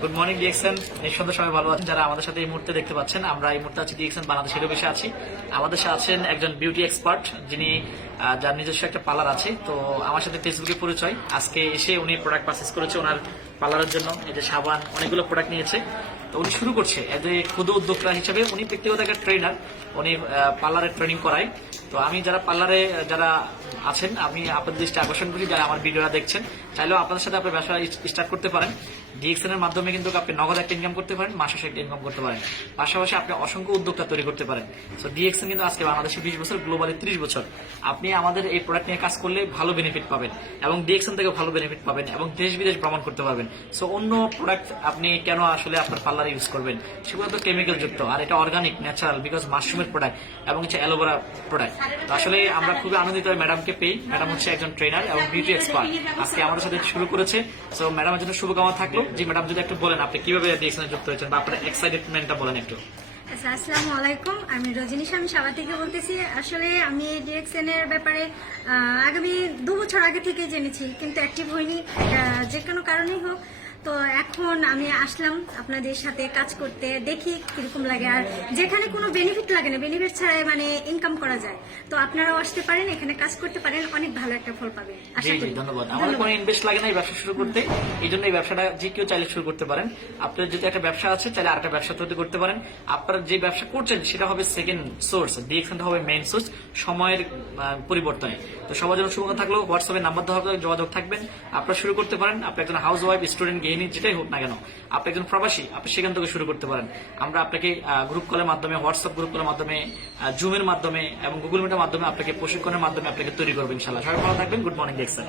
Good morning DXN, নিঃসন্দেহে সবাই ভালো আছেন। যারা আমাদের সাথে এই মুহূর্তে দেখতে পাচ্ছেন, আমরা এই মুহূর্তে আছি ডিএক্সএন বাংলাদেশের অফিসে আছি। আমাদের সাথে আছেন একজন বিউটি এক্সপার্ট, যিনি যার নিজস্ব একটা পার্লার আছে। তো আমার সাথে ফেসবুকে পরিচয়, আজকে এসে উনি প্রোডাক্ট পারচেস করেছে ওনার পার্লারের জন্য। এই যে সাবান, অনেকগুলো প্রোডাক্ট নিয়েছে। তো উনি শুরু করছে এজ এ ক্ষুদ্র উদ্যোক্তা হিসেবে। উনি ব্যক্তিগত একটা ট্রেনার, উনি পার্লারের ট্রেনিং করায়। তো আমি যারা পার্লারে যারা আছেন, আমি আপনাদের দৃষ্টি আকর্ষণ করি, যারা আমার ভিডিওটা দেখছেন, চাইলেও আপনাদের সাথে আপনার ব্যবসা স্টার্ট করতে পারেন। ডিএক্সএন এর মাধ্যমে কিন্তু আপনি নগদ একটা ইনকাম করতে পারেন, মাসে একটা ইনকাম করতে পারেন, পাশাপাশি আপনি অসংখ্য উদ্যোক্তা তৈরি করতে পারেন। সো ডিএক্সএন কিন্তু আজকে বাংলাদেশে 20 বছর, গ্লোবালি 30 বছর। আপনি আমাদের এই প্রোডাক্ট নিয়ে কাজ করলে ভালো বেনিফিট পাবেন, এবং ডিএক্সএন থেকে ভালো বেনিফিট পাবেন, এবং দেশ বিদেশ ভ্রমণ করতে পারবেন। সো অন্য প্রোডাক্ট আপনি কেন আসলে আপনার পার্লারে ইউজ করবেন? সেগুলো তো কেমিক্যাল যুক্ত, আর এটা অর্গানিক, ন্যাচারাল, বিকজ মাশরুমের প্রোডাক্ট এবং হচ্ছে অ্যালোভেরা প্রোডাক্ট। তো আসলে আমরা খুবই আনন্দিত ম্যাডামকে পেয়ে। ম্যাডাম হচ্ছে একজন ট্রেনার এবং বিউটি এক্সপার্ট, আজকে আমাদের সাথে শুরু করেছে। সো ম্যাডামের জন্য শুভকামনা থাকলো। জি ম্যাডাম, যদি একটু বলেন আপনি কিভাবে ডিএক্সএন যুক্ত হয়েছেন, বা আপনার এক্সাইটেডমেন্টটা বলেন একটু। আচ্ছা, আসসালামু আলাইকুম। আমি রজনীশা, আমি সাবা থেকে বলতেছি। আসলে আমি ডিএক্সএন এর ব্যাপারে আগামী 2 বছর আগে থেকে জেনেছি, কিন্তু অ্যাক্টিভ হইনি, যে কোনো কারণেই হোক। তো এখন আমি আসলাম আপনাদের সাথে কাজ করতে, দেখি কিরকম লাগে। আর যেখানে কোনো বেনিফিট লাগে না, বেনিফিট ছাড়াই মানে ইনকাম করা যায়, তো আপনারাও আসতে পারেন, এখানে কাজ করতে পারেন, অনেক ভালো একটা ফল পাবেন আশা করি। ধন্যবাদ। আমাদের কোনো ইনভেস্ট লাগে না এই ব্যবসা শুরু করতে, এই জন্য এই ব্যবসাটা যে কেউ চাইলে শুরু করতে পারেন। আপনার যদি একটা ব্যবসা আছে, চাইলে আরেকটা ব্যবসা তৈরি করতে পারেন। আপনারা যে ব্যবসা করছেন সেটা হবে সেকেন্ড সোর্স, ডিএক্সএনটা হবে মেইন সোর্স সময়ের পরিবর্তনে। তো সবার জন্য শুভকামনা থাকলো। হোয়াটসঅ্যাপে নাম্বার দেওয়া হবে, যোগাযোগ থাকবেন, আপনারা শুরু করতে পারেন। আপনি একজন হাউস ওয়াইফ, স্টুডেন্ট, গৃহিণী, যেটাই হোক না কেন, আপনি একজন প্রবাসী, আপনি সেখান থেকে শুরু করতে পারেন। আমরা আপনাকে গ্রুপ কলের মাধ্যমে, হোয়াটসঅ্যাপ গ্রুপ কলের মাধ্যমে, জুমের মাধ্যমে এবং গুগল মিটের মাধ্যমে আপনাকে প্রশিক্ষণের মাধ্যমে আপনাকে তৈরি করবেন ইনশাআল্লাহ। সবাই ভালো থাকবেন। Good morning DXN.